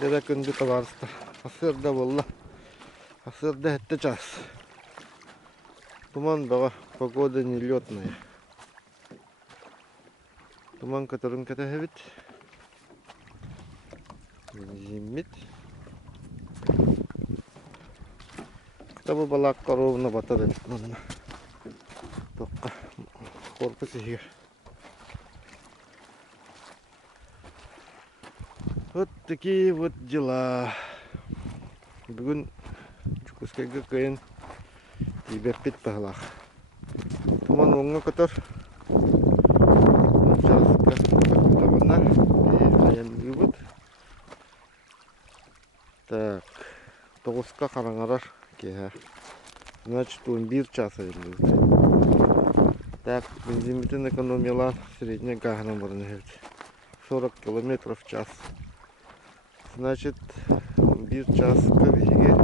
Дера күнді табарысты. Асырда болла. Асырда хетте час. Туман бага погода нелетная. Туман которым кетехебит. Зиммит. Ктабы балак коровна батады. Тоққа корпы сихер. Вот такие вот дела. Бүгін жүкіскеге кайын тибеппит пағылақ. Туман оңға қатар участка табына аян үйбіт. Так, 9-қа қараңарар кеға. Значит, 11 часа елбіт. Так, бензиметин экономиялар средняя гағына бұрын 40 км в час. Значит, 1 час кабиге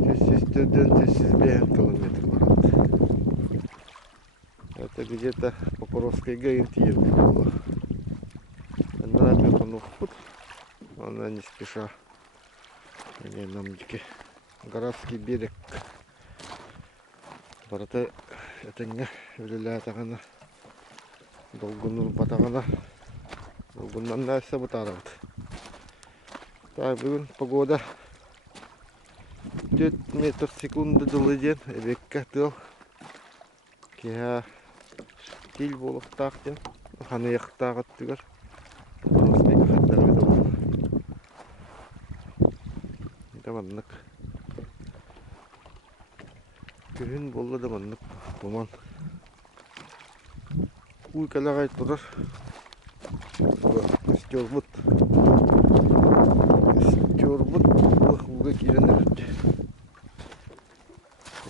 300-305 километр барат. Это где-то по Покровской гаинтиев было. Она опять путь, она не спеша. Не нам дики. Городский берег. Барата это не влияет она. Долгунур батагана. Долгунан найса бутарат. Так, бүгін погода 4 метр секунды жылы ден, әбекке тыл. Кеға тил болып тақтен, қаны яқтағыт түгір. Тұроспек қаттағы беді бол. Даманнық. Күн болы даманнық. Туман. Уй кәлағай тұрыр. Костер бұд. Костер бұд. Бұға келен әрді.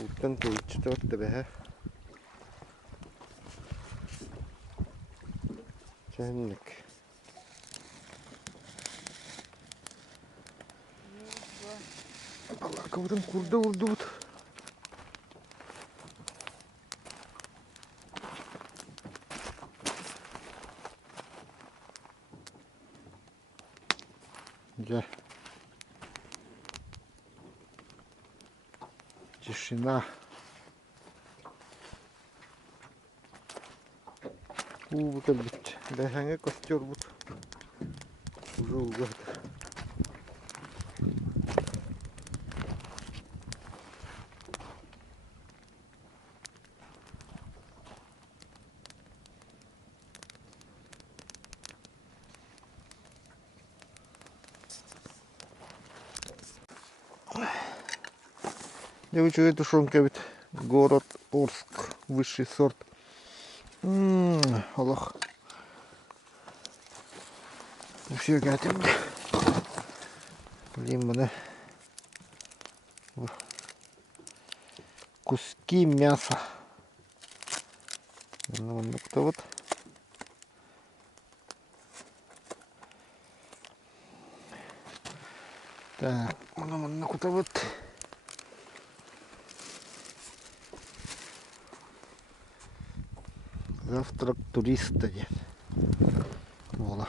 Ұлттан көйтші тұғытты бәе. Жәнлік. Allah kavudun kurda vurdu bu. Gel. Тишина. Bu kadar bitti. Behenge kostör bu. Уже угад. Девочка, тушенка ведь город Орск, высший сорт. Аллах. Все готовы. Лимоны. Куски мяса. Ну кто вот. Так, ну кто вот. Завтрак туриста нет. Вола.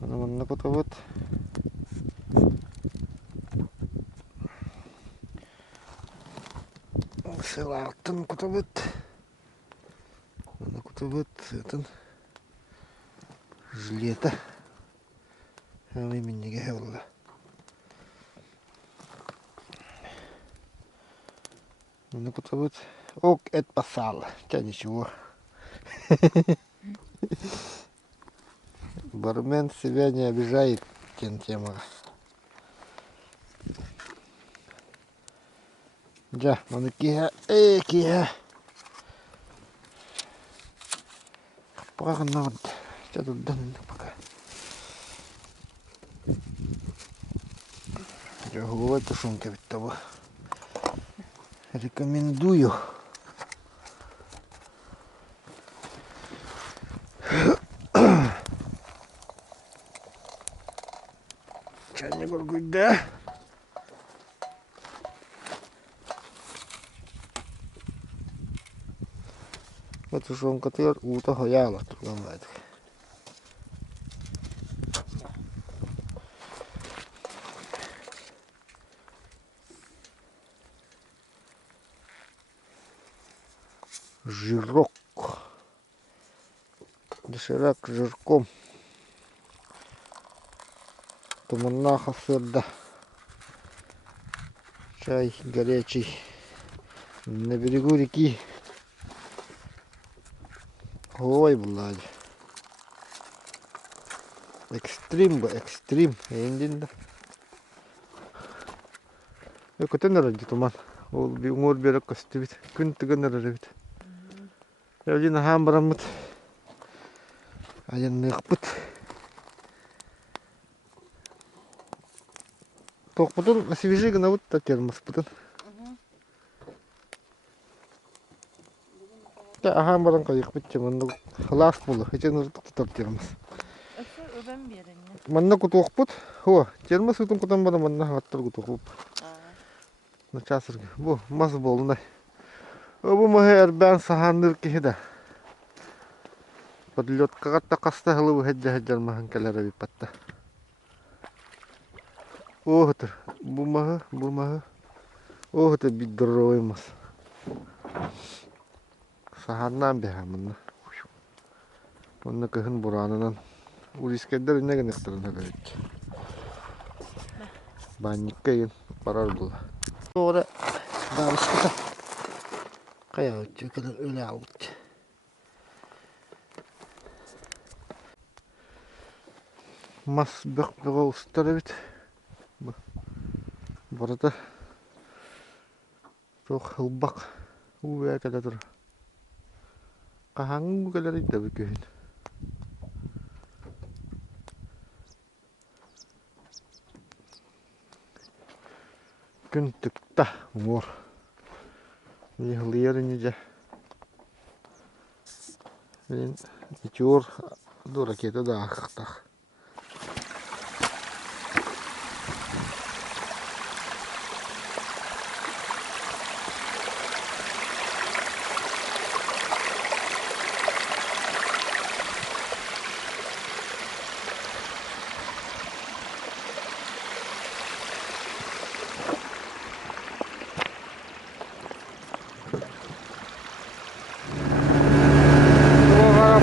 Ну кто вот. Селартон кто вот. Ну кто вот. Это жилета. А вы меня не говорили. Ну кто вот. Ок, это пасал. Ча ничего. Бармен себя не обижает, тема. Да, он киа, киа. Погнал. Что тут данный пока? Я головой тушенка ведь того. Рекомендую. Чайник горгует, да? Вот уж он котел, ута хаяла, тут ломает. жирок. Доширак жирком. Туманна хасырда. Чай горячий. На берегу реки. Ой, блядь. Экстрим бы, экстрим. Эндинда. Көтен әрі туман. Ол оңыр берік көсті бит. Күн түген әрі бит. Әуден ағам барамыд. Аян нұқпыт. Тоқпытын свежий гына вот та термос пытын. Ағам баран қайық бітчі. Мұнды қылас болы. Хечен ұртық тұтап термос. Öben bir yerine. Манна кутуқ бұд. О, термос ұтын құтан бара манна аттар кутуқ бұд. На часырғы. Бұ мас болынай. Бұ мұхы әрбән саханыр кехеді. Подлетқа қатта қаста ғылы бұ хеджа-хеджар маған кәлері біппатта. О, ғытыр. Бұ мұхы. О, ғытыр биддұры оймас. Саханнан беға мұнна. Мұнна көхін бұранынан. Улискендер үне генектарын әлбет. Банникка ен барар бұл. Ора дарышқыта. Қая өтті, өкелер өлі алғыт. Мас бөқ-бөға ұстар әбет. Барада жоқ хылбақ. Уэ кәлі тұр. Қағаңын бүкелер еді бұл көхін. Күн түкті ұңыр. Ехлер неде. Мен ечур ракета да ақықтақ.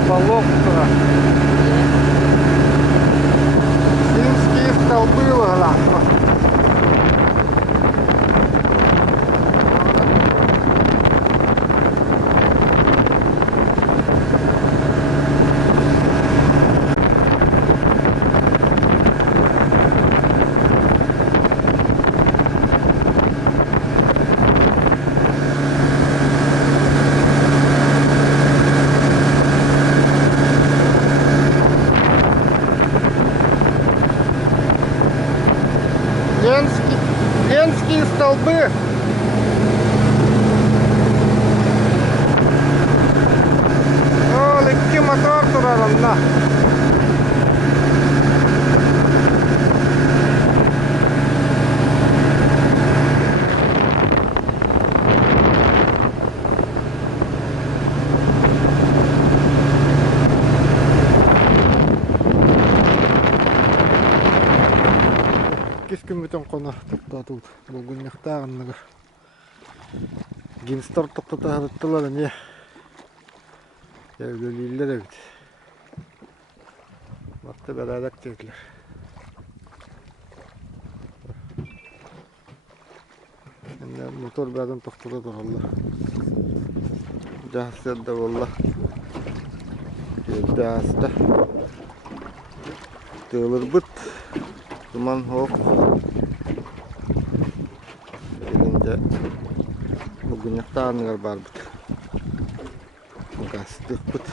Полоска. Синские столбы лагласно. Ленские столбы. О, легкий мотор турарында. Кескін бүтін қона тоқтатуд. Бұл күннектағынлығы. Генстар тоқтатағыдыттылар не? Әулелейлер әбіт. Бақты бәрәдәк тегілер. Мотор бәрден тоқтату тұрғалар. Жақсырда болла. Жақсырда. Тығылыр бұт. Duman hok. Elince bugün yaktanlar var bit. Gastık bit.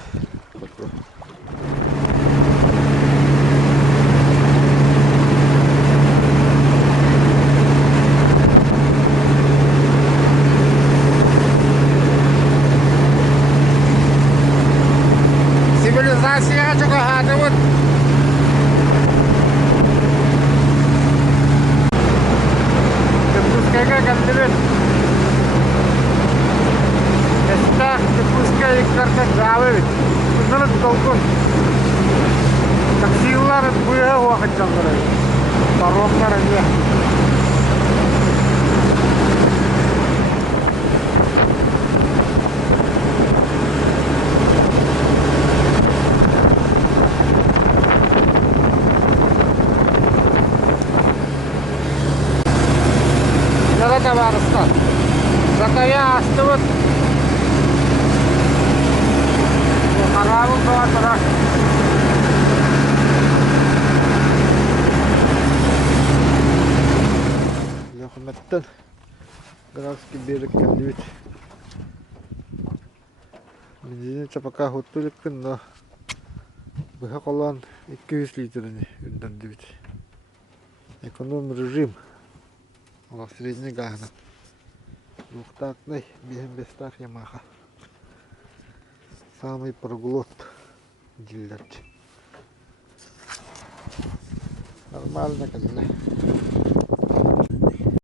Sivilisasiya çok hadi bit. Какая конкретно? Está допускай карта гавы. Bunlar dolgun. Taksiler bu ya vakit çanları. Paroklar ya. Аттан градуски берек кәндібет. Бензин чапака хуттулықпын, но бұға қолан 200 литріні үндендібет. Эконом режим. Ола средний гағына. Двухтактный, 55 Ямаха. Самый проглот дилерч. Нормально, конечно.